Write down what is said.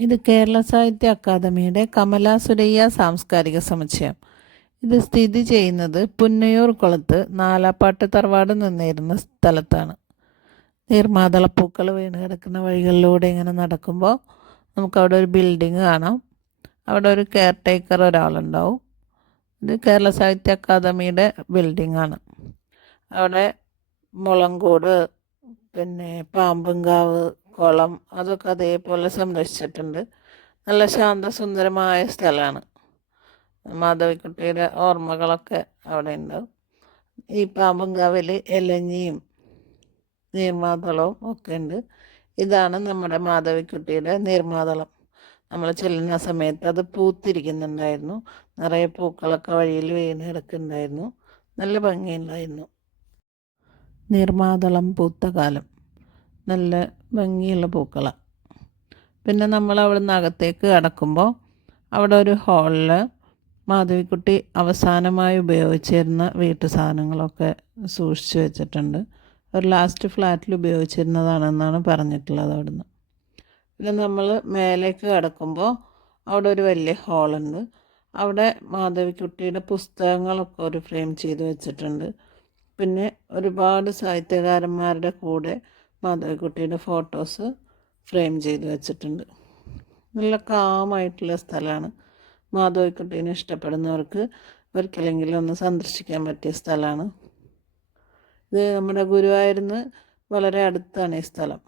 ഇത് കേരള സാഹിത്യ അക്കാദമിയുടെ കമല സുരയ്യ സാംസ്കാരിക സമുച്ചയം. ഇത് സ്ഥിതി ചെയ്യുന്നത് പുന്നയൂർ കുളത്ത് നാലാപ്പാട്ട് തറവാട് നിന്നിരുന്ന സ്ഥലത്താണ്. നീർമാതളപ്പൂക്കൾ വീണ് കിടക്കുന്ന വഴികളിലൂടെ ഇങ്ങനെ നടക്കുമ്പോൾ നമുക്കവിടെ ഒരു ബിൽഡിങ് കാണാം. അവിടെ ഒരു കെയർ ടേക്കർ ഒരാളുണ്ടാവും. ഇത് കേരള സാഹിത്യ അക്കാദമിയുടെ ബിൽഡിംഗ് ആണ്. അവിടെ മുളങ്കോട് പിന്നെ പാമ്പുംകാവ് കുളം അതൊക്കെ അതേപോലെ സംരക്ഷിച്ചിട്ടുണ്ട്. നല്ല ശാന്തസുന്ദരമായ സ്ഥലമാണ്. മാധവിക്കുട്ടിയുടെ ഓർമ്മകളൊക്കെ അവിടെ ഉണ്ടാവും ഈ പാമ്പുങ്കാവിൽ എലഞ്ഞിയും നീർമാതളവും ഒക്കെ ഉണ്ട്. ഇതാണ് നമ്മുടെ മാധവിക്കുട്ടിയുടെ നീർമാതളം. നമ്മൾ ചെല്ലുന്ന സമയത്ത് അത് പൂത്തിരിക്കുന്നുണ്ടായിരുന്നു. നിറയെ പൂക്കളൊക്കെ വഴിയിൽ വീണ് കിടക്കുന്നുണ്ടായിരുന്നു നല്ല ഭംഗിയുണ്ടായിരുന്നു. നീർമാതളം പൂത്ത കാലം. നല്ല ഭംഗിയുള്ള പൂക്കളാണ് പിന്നെ നമ്മൾ അവിടെ നിന്ന് അകത്തേക്ക് കടക്കുമ്പോൾ അവിടെ ഒരു ഹാളിൽ മാധവിക്കുട്ടി അവസാനമായി ഉപയോഗിച്ചിരുന്ന വീട്ടു സാധനങ്ങളൊക്കെ സൂക്ഷിച്ചു വെച്ചിട്ടുണ്ട്. ഒരു ലാസ്റ്റ് ഫ്ലാറ്റിൽ ഉപയോഗിച്ചിരുന്നതാണെന്നാണ് പറഞ്ഞിട്ടുള്ളത് അവിടുന്ന്. പിന്നെ നമ്മൾ മേലേക്ക് കടക്കുമ്പോൾ അവിടെ ഒരു വലിയ ഹാളുണ്ട്. അവിടെ മാധവിക്കുട്ടിയുടെ പുസ്തകങ്ങളൊക്കെ ഒരു ഫ്രെയിം ചെയ്ത് വെച്ചിട്ടുണ്ട്. പിന്നെ ഒരുപാട് സാഹിത്യകാരന്മാരുടെ കൂടെ മാധവിക്കുട്ടിയുടെ ഫോട്ടോസ് ഫ്രെയിം ചെയ്ത് വെച്ചിട്ടുണ്ട്. നല്ല കാമായിട്ടുള്ള സ്ഥലമാണ്. മാധവിക്കുട്ടീനെ ഇഷ്ടപ്പെടുന്നവർക്ക് ഒരിക്കലെങ്കിലും ഒന്ന് സന്ദർശിക്കാൻ പറ്റിയ സ്ഥലമാണ്. ഇത് നമ്മുടെ ഗുരുവായൂരിൽ വളരെ അടുത്താണ് ഈ സ്ഥലം.